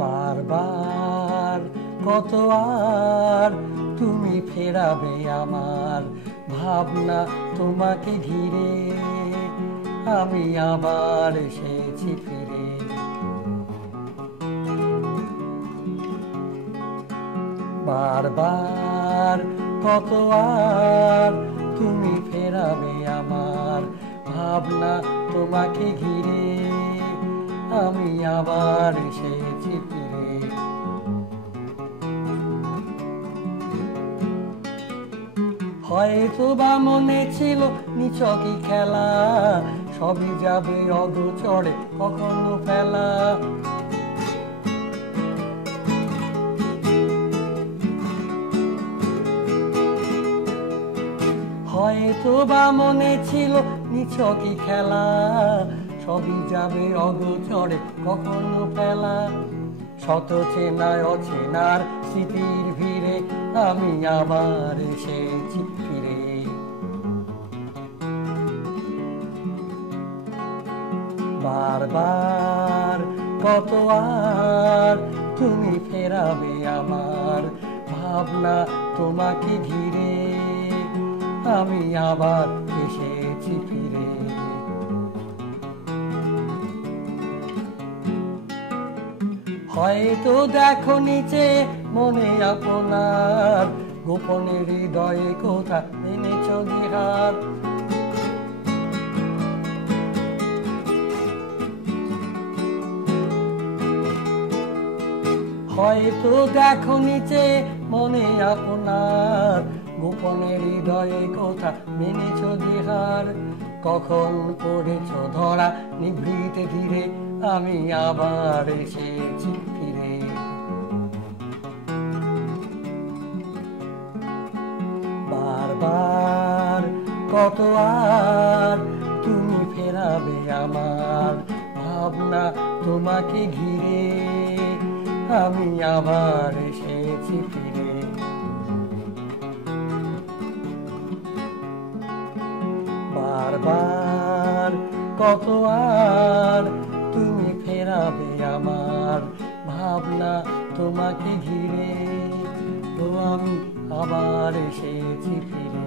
বারবার কত আর তুমি ফেরাবে আমার ভাবনা তোমাকে ঘিরে, আমি আবার এসেছি ফিরে। বারবার কত আর তুমি ফেরাবে আমার ভাবনা তোমাকে ঘিরে, আমি আবার এসেছি ফিরে। হয়তো বা মনে ছিল নিছকই খেলা, সবই যাবে অগোচরে কখনো ফেলা। হয়তো বা মনে ছিল নিছকই খেলা, সবই যাবে অগোচরে কখনো ফেলা। শত চেনায় অচেনার স্মৃতির ভিড়ে, আমি আবার এসেছি ফিরে। বারবার কত আর তুমি ফেরাবে আমার ভাবনা তোমাকে ঘিরে, আমি আবার এসেছি ফিরে। হয়তো দেখো নিচে মনে আপনার গোপনে হৃদয়ে কোথা এনেছ বিহার। হয়তো দেখো নিচে মনে আপনার গোপনে হৃদয়ে কোথা মেনেছ বিহার। কখন পড়েছ ধরা নিভৃতে ধীরে, আমি আবার এসেছি ফিরে। বারবার কত আর তুমি ফেরাবে আমার ভাবনা তোমাকে ঘিরে, আমি আবার এসেছি ফিরে। বারবার কত আর তুমি ফেরাবে আমার ভাবনা তোমাকে ঘিরে, তো আমি আবার এসেছি ফিরে।